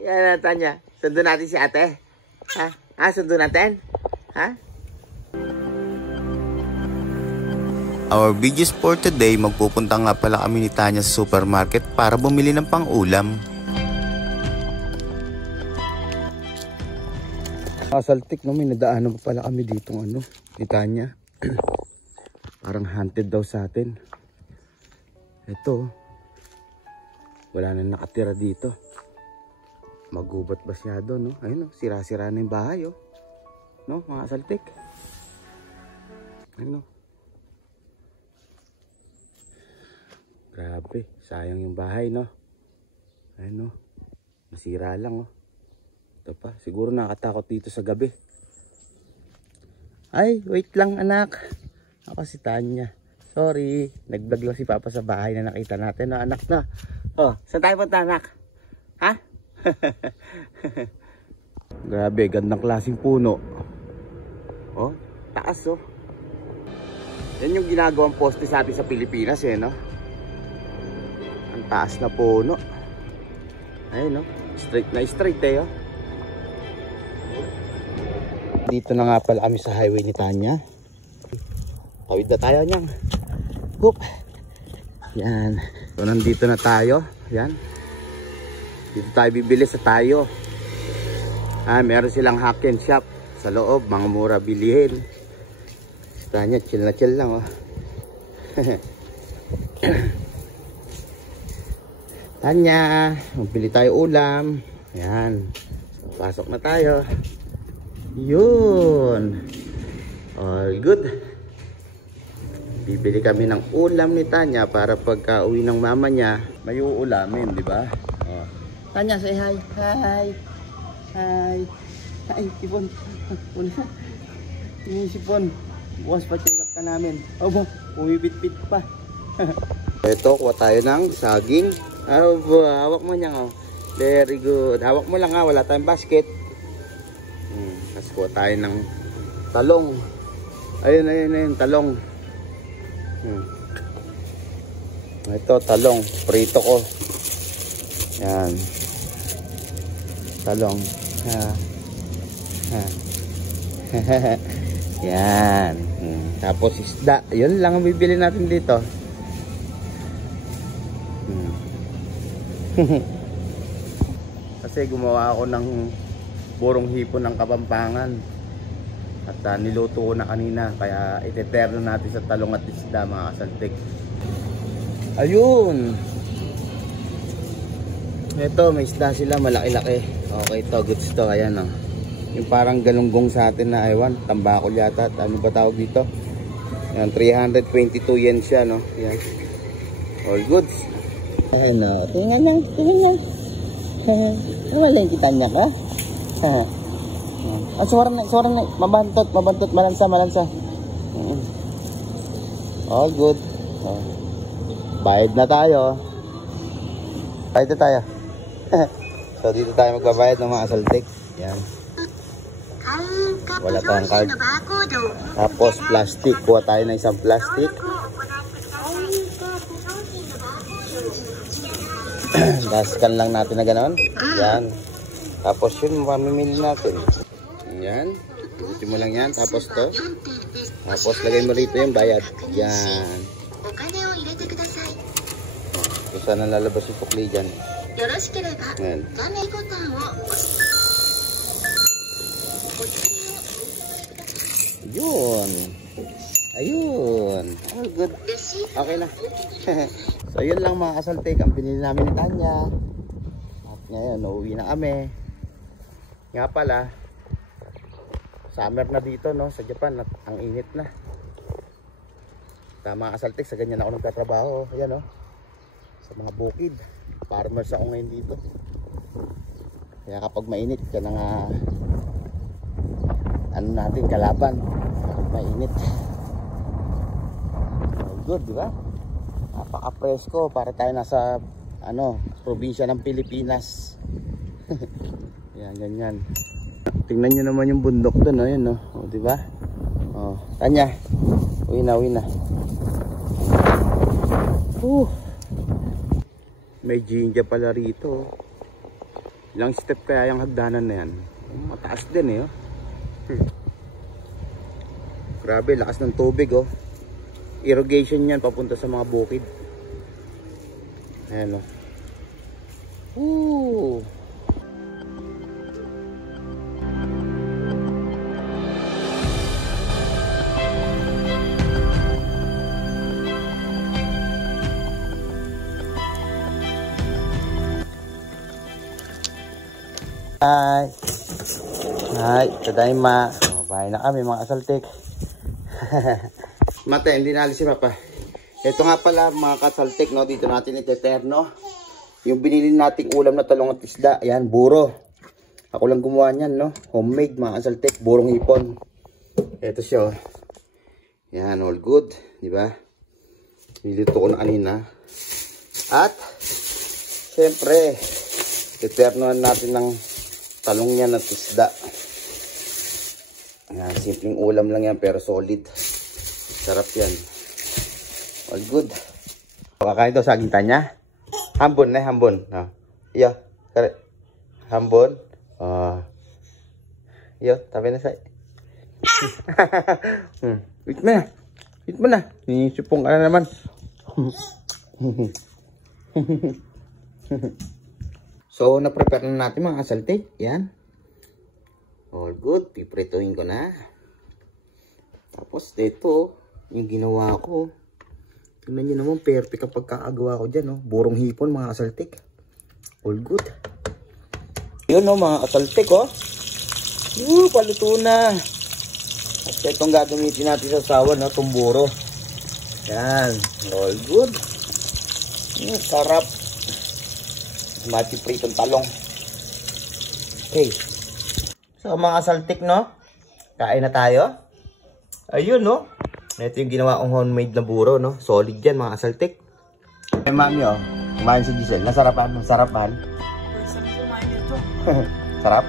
Yan na, Tanya. Sundo natin si ate. Ha? Sundo natin? Ha? Our videos for today, magpupunta nga pala kami ni Tanya sa supermarket para bumili ng pang-ulam. Saltik, no, may nadaanan pa pala kami dito ano, ni Tanya. Parang hunted daw sa atin. Ito, wala na nakatira dito. Magubat masyado, no? Ayun, no, sira-sira na yung bahay, oh. No, mga saltik. Ayun, no. Grabe, sayang yung bahay, no? Ayun, no. Nasira lang, oh. Ito pa, siguro nakatakot dito sa gabi. Ay, wait lang anak. Ako si Tanya. Sorry, nag-vlog lang si Papa sa bahay na nakita natin. No, anak na. Oh, saan tayo punta, anak? Ha? Grabe, gandang klaseng puno. Oh, taas, oh. Yan yung ginagawang poste sa atin sa Pilipinas, eh, no? Ang taas na puno. Ayun, no? Straight na straight, eh, oh. Dito na nga pala kami sa highway ni Tanya. Tawid na tayo niyang. Hoop. Yan. So, nandito na tayo. Yan. Dito tayo bibili sa tayo. Meron silang hack and shop sa loob. Mga mura bilihin. Tanya, chill na chill lang, oh. Tanya, magbili tayo ulam. Yan. So, pasok na tayo. Yun. All good. Bibili kami ng ulam ni Tanya para pagka uwi ng mama niya, may uulamin, di ba? Oh. Tanya, say hi. Hi. Hi. Hi, Sipon. Yung Sipon. Bukas pa check up ka namin. Obo, umibit-bit pa. Ito, kuha tayo ng saging. Obo, hawak mo niya, oh. Very good. Hawak mo lang, ha. Wala tayong basket. Tapos kuha tayo ng talong. Ayun, talong. Ito, talong. Prito ko. Yan. Talong. Yan. Tapos isda. Yun lang ang bibili natin dito. Kasi gumawa ako ng burong hipon ng Kapampangan. At niluto ko na kanina. Kaya iteterno natin sa talong at isda, mga kasaltik. Ayun. Ito, may isda sila. Malaki-laki. Okay, ito. Goods to. Ayan, oh. Yung parang galunggong sa atin na, ewan, tambakol yata. Ano ba tawag dito? Ayan, 322 yen siya, no? Ayan. All goods. Ayan, oh. Tingnan lang. Wala yung Tanya ka? Suara na, mabantot, malansa. All good. Bayad na tayo. So dito tayo magbabayad ng mga saltik. Yan. Wala tayong card. Tapos plastic, kuha tayo ng isang plastic. Gaskan lang natin na gano'n. Yan. Tapos yun, mamimili natin. Yan. Buti mo lang yan. Tapos to. Tapos lagay mo rito yung bayad. Yan. Kung saan ang lalabas yung tukli dyan. Yan. Yun. Ayun. All good. Okay na. So yun lang mga kasaltik. Ang binili namin ni Tanya. At ngayon, uuwi na kami. Nga pala, summer na dito, no, sa Japan, at ang init na. Tama, kasaltik, sa ganyan ako nagtatrabaho. Ayan, no, sa mga bukid. Farmers ako ngayon dito. Kaya kapag mainit, yan ang ano natin, kalaban. Kapag mainit. Good, di ba? Napaka-presko para tayo nasa probinsya ng Pilipinas. Yan, ganyan. Tingnan nyo naman yung bundok doon, yun, no? O, diba? O, Tanya, uwi na. May jinja pala rito. Ilang step kaya yung hagdanan na yan? Mataas din eh. Oh. Grabe, lakas ng tubig oh. Irrigation yan papunta sa mga bukid. Ayan oh. Woo! Hi! Hi! Tadaima! Bahay na kami mga kasaltik. Mate, hindi na alis si Papa. Ito nga pala mga kasaltik, no? Dito natin iteterno. Yung binili nating ulam na talong at isda. Ayan, buro. Ako lang gumawa niyan, no? Homemade mga kasaltik. Burong hipon. Ito siya, oh. Ayan, all good. Diba? Niluto ko na kanina. At, syempre, iteternoan natin ng talong yan at isda. Ayan, simpleng ulam lang yan pero solid. Sarap yan. All good. Kakain to sa saging tanya. Hambon na, hambon. Iya, kare. Hambon. Iyo, tabi na sa. Wait mo na. Wait mo na. Nisipong ka na naman. So, na-prepare na natin mga kasaltik. Yan. All good. Piprituhin ko na. Tapos, dito, yung ginawa ko. Tingnan nyo naman, perfect ang pagkakagawa ko dyan. Oh. Burong hipon mga kasaltik. All good. Yun oh, mga kasaltik. Oh. Paluto na. At itong gagamitin natin sa sawan. Oh, tumburo. Yan. All good. Sarap. Mati pritong talong. Okay. So mga saltik, no? Kain na tayo. Ayun, no? Ito yung ginawa kong homemade na buro, no? Solid yan mga saltik. Eh mami, oh. Kumain si Giselle. Nasarapan? Nasarapan? Sarap kumain ito. Sarap?